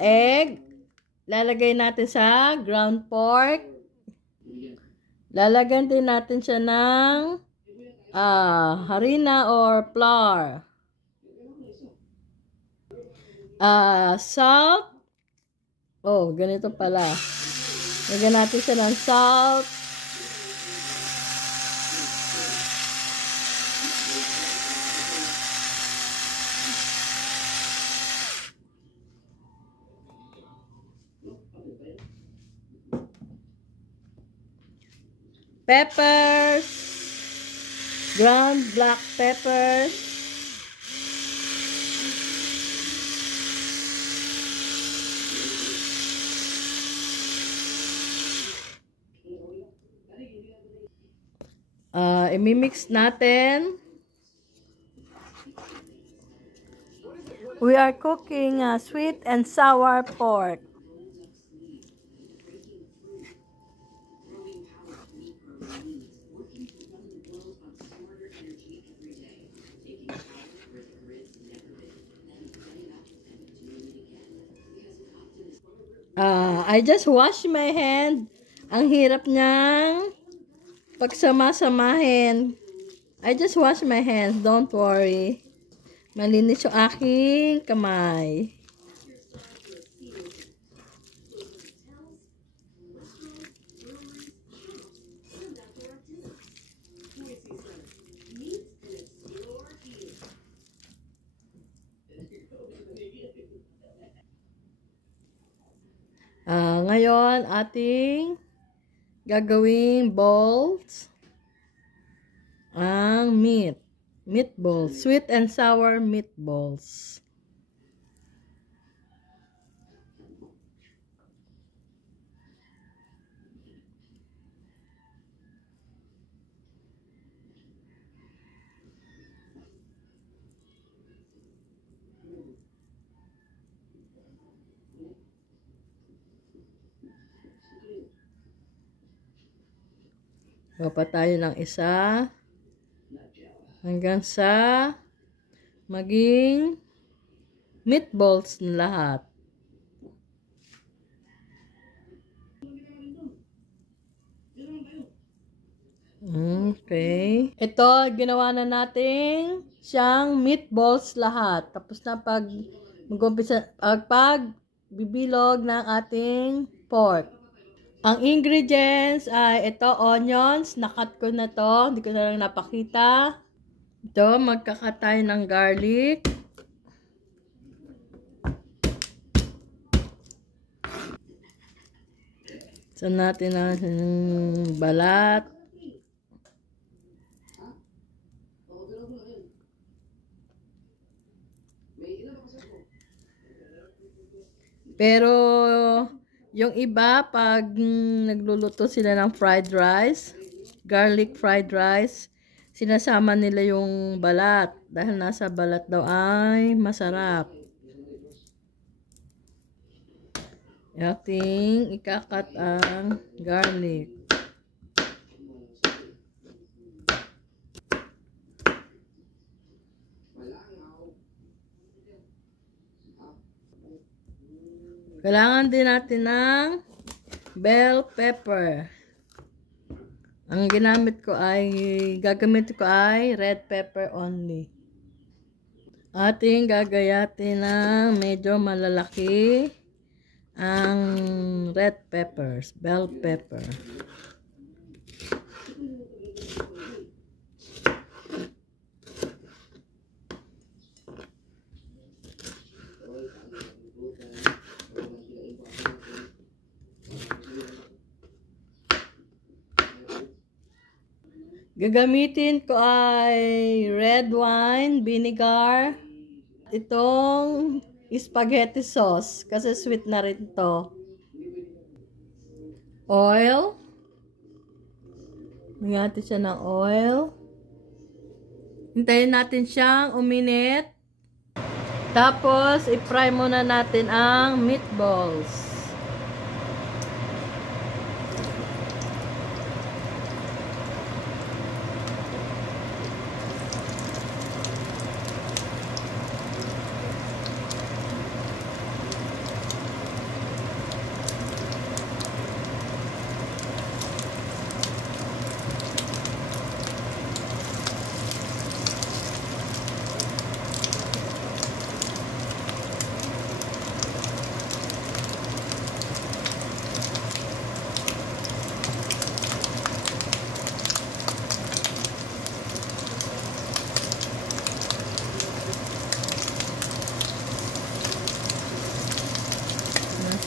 egg. Lalagay natin sa ground pork. Lalagyan din natin siya ng harina or flour. Salt. Oh, ganito pala. Lagyan natin siya ng salt. Peppers, ground black peppers, imimix natin. We are cooking sweet and sour pork. I just wash my hand. Ang hirap niyang pagsama-samahin. I just wash my hands. Don't worry. Malinis yung aking kamay. Ngayon, ating gagawing balls ang meatballs, sweet and sour meatballs. Baba tayo ng isa hanggang sa maging meatballs na lahat. Okay. Ito, ginawa na natin siyang meatballs lahat. Tapos na pag bibilog ng ating pork. Ang ingredients ay ito, onions. Nakat ko na to. Hindi ko na lang napakita. Ito, magkakat tayo ng garlic. So, natin ang balat. Pero, yung iba, pag nagluluto sila ng fried rice, garlic fried rice, sinasama nila yung balat. Dahil nasa balat daw ay masarap. Ating ikakat ang garlic. Kailangan din natin ng bell pepper. Ang gagamit ko ay red pepper only. Ating gagayatin ng medyo malalaki ang red peppers, bell pepper. Gagamitin ko ay red wine, vinegar, itong spaghetti sauce, kasi sweet na rin to. Oil. Lagyan siya ng oil. Hintayin natin siyang uminit. Tapos, i-fry muna natin ang meatballs.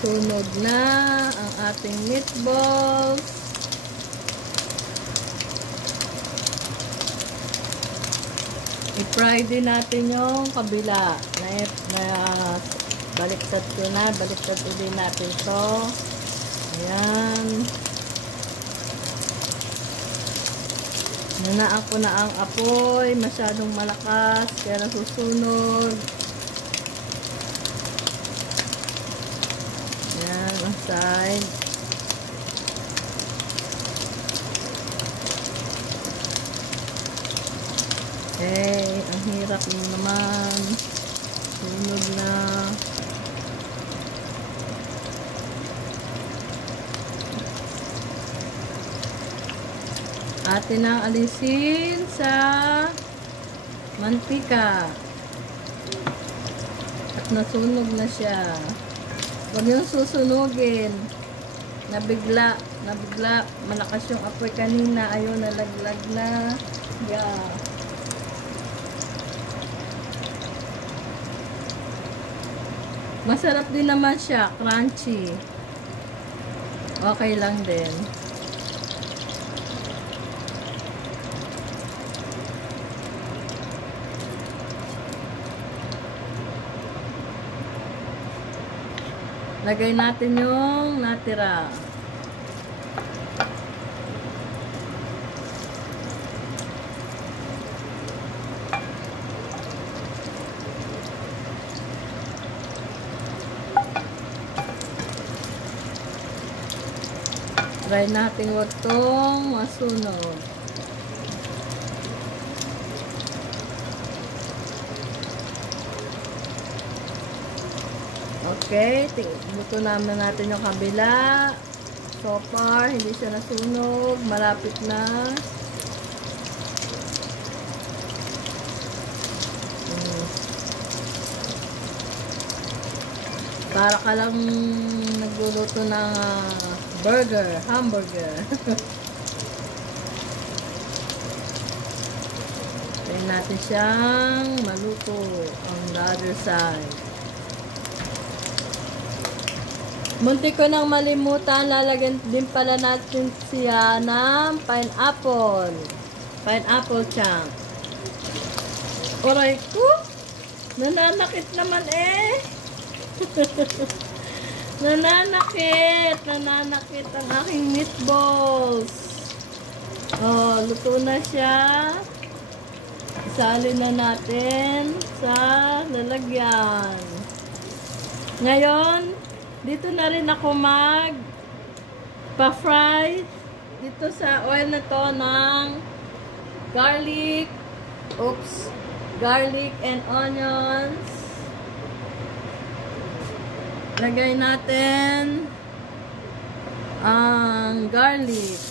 Nasusunog na ang ating meatballs. I-fry din natin yung kabila. Na baliktad ko na. Baliktad din natin to. Ayan. Nanaan ko na ang apoy. Masyadong malakas. Kaya nasusunog. Ayan. Ang side. Okay, ang hirap naman. Sunog na. Atin ang alisin sa mantika. At nasunog na siya. Huwag yung susunugin. Nabigla. Malakas yung apoy kanina. Ayun, nalaglag na. Yeah. Masarap din naman siya, crunchy. Okay lang din. Lagay natin yung natira. Try natin wag tong masunog. Okay, luto naman natin yung kabila. So far, hindi siya nasunog. Malapit na. Para ka lang nagluluto ng hamburger. Tayo natin siyang maluto on the other side. Munti ko nang malimutan, lalagyan din pala natin siya ng pineapple. Pineapple chunk. Oray ko, nananakit naman eh. Nananakit ang aking meatballs. Oh, luto na siya. Isalin na natin sa lalagyan. Ngayon, dito na rin ako pa-fry dito sa oil na to ng garlic and onions. Lagay natin ang garlic.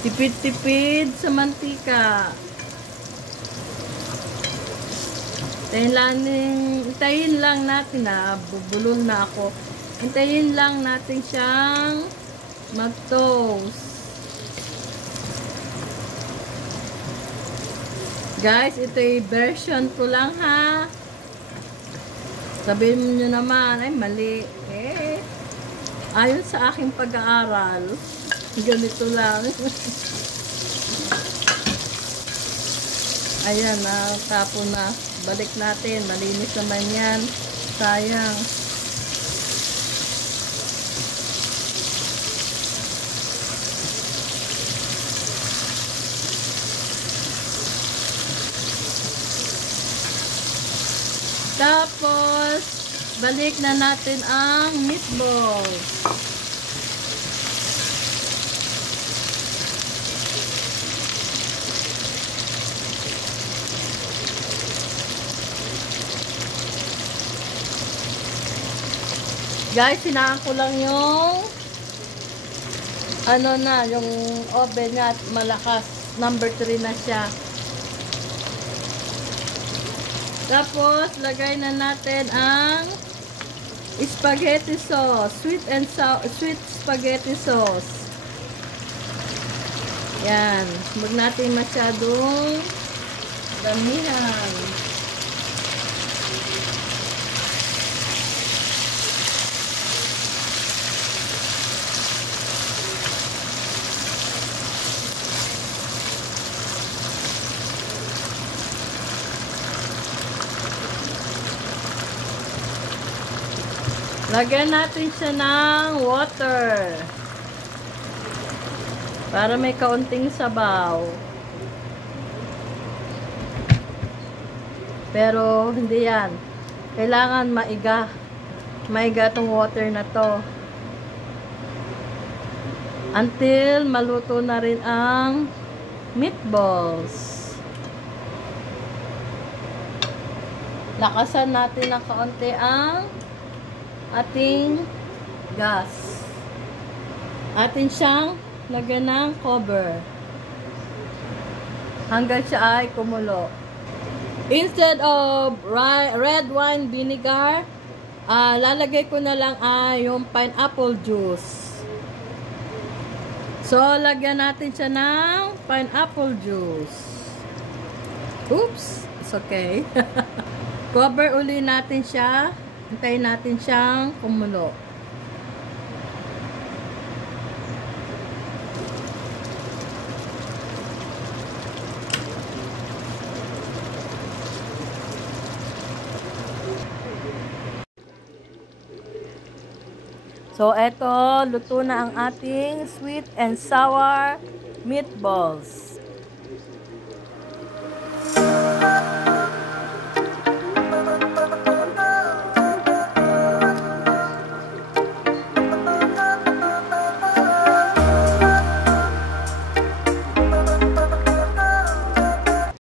Tipid-tipid sa mantika. Hintayin lang natin bubulol na ako. Hintayin lang natin siyang mag-toast. Guys, ito yung version ko lang ha. Sabihin nyo naman, ay mali. Ayon sa aking pag-aaral, ganito lang. Ayan na, tapon na. Balik natin, malinis naman yan. Sayang. Tapos, balik na natin ang meatballs. Guys, sinaan ko lang yung yung oven niya at malakas. Number 3 na siya. Tapos, lagay na natin ang spaghetti sauce. Sweet spaghetti sauce. Yan. Huwag natin masyadong damihan. Lagyan natin siya ng water. Para may kaunting sabaw. Pero hindi yan. Kailangan maiga. Maiga tong water na to. Until maluto na rin ang meatballs. Lakasan natin ng kaunti ang ating gas. Atin siyang lagyan ng cover hanggang siya ay kumulo. Instead of red wine vinegar, lalagay ko na lang yung pineapple juice. So, lagyan natin siya ng pineapple juice. Oops! It's okay. Cover uli natin siya. Hintayin natin siyang kumulo. So, eto, luto na ang ating sweet and sour meatballs.